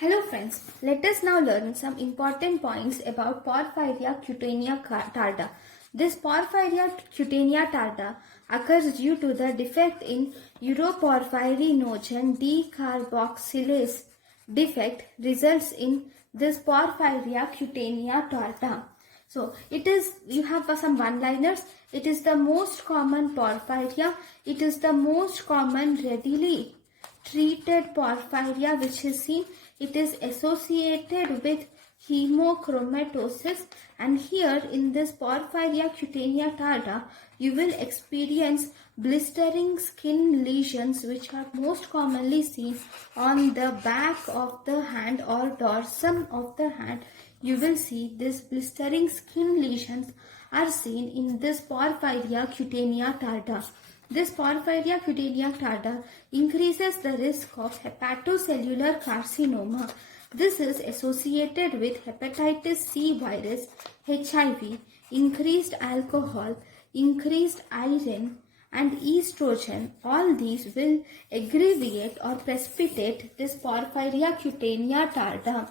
Hello friends, let us now learn some important points about Porphyria cutanea tarda. This Porphyria cutanea tarda occurs due to the defect in uroporphyrinogen decarboxylase. Defect results in this Porphyria cutanea tarda. So you have some one-liners. It is the most common porphyria. It is the most common readily treated porphyria which is seen. It is associated with hemochromatosis, and here in this Porphyria cutanea tarda you will experience blistering skin lesions which are most commonly seen on the back of the hand or dorsum of the hand. You will see this blistering skin lesions are seen in this Porphyria cutanea tarda. This Porphyria cutanea tarda increases the risk of hepatocellular carcinoma. This is associated with hepatitis C virus, HIV, increased alcohol, increased iron and estrogen. All these will aggravate or precipitate this Porphyria cutanea tarda.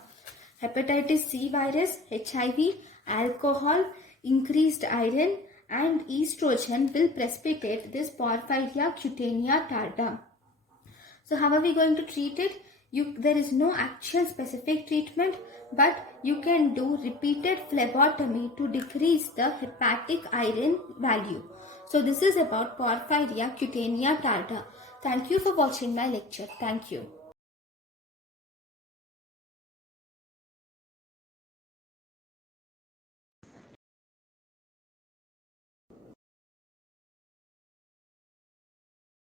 Hepatitis C virus, HIV, alcohol, increased iron and estrogen will precipitate this Porphyria cutanea tarda. So how are we going to treat it? There is no actual specific treatment, but you can do repeated phlebotomy to decrease the hepatic iron value. So this is about Porphyria cutanea tarda. Thank you for watching my lecture. Thank you.